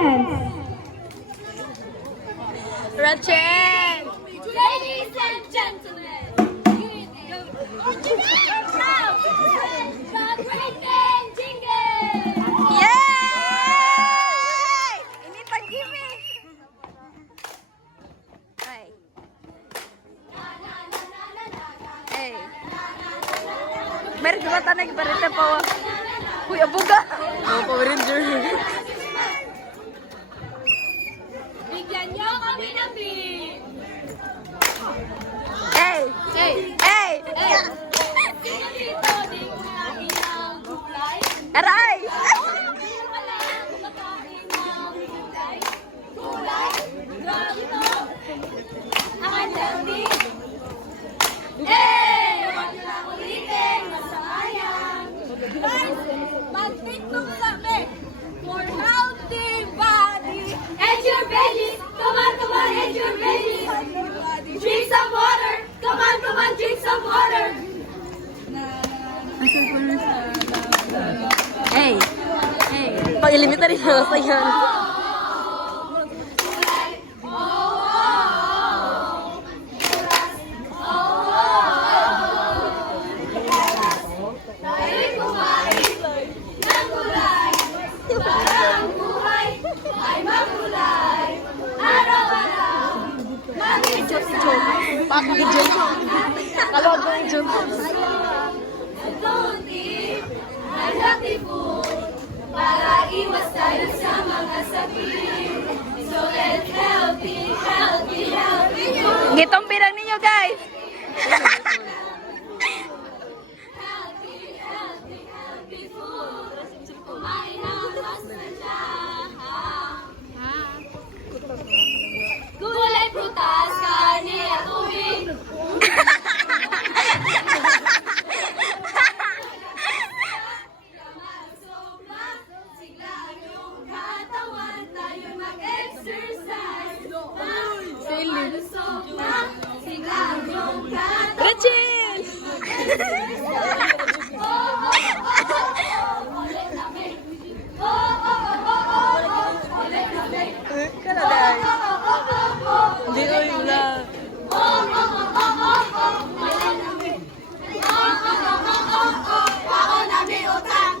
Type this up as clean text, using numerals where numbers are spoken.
dance. Rachel! Ladies and gentlemen, now, the Great Dane Jingle! Yay! Ini pag-gimme! Ay. Hey. Meron ba tanay barita pa wa? Kuya Buga! Oh, Power Ranger. Bigyan niyo kami ng beat! Hey! Hey! Hey! Hey! Sino dito di kumakain ng gulay? Aray! Sino wala kumakain ng gulay? Gulay? Grabe to! Ang healthy! Eh! Huwag na ulitin, masayang! Guys, mag-tiktok kami for healthy body! And your belly! Come on, and your belly! Drink some water! Come on, drink some water! Hey! Hey! Pag-elementary na sa yan. Tayo'y kumain ng gulay para ang buhay ay makulay. Araw-araw, mag-exercise. Pakagidyon. Kalawag ko yung dyan. Don't eat unhealthy food para iwas tayo sa mga sakit. So let's healthy food. Gitong pirang ninyo, guys! Healthy food. Kumain ng masasyahan. Gulay, prutas, karne at tubig. Sigla ang iyong katawan, tayo mag-exercise. Malusog na, sigla ang iyong katawan. Rachel! Kala Hindi ko yung lang. Ako na may utang.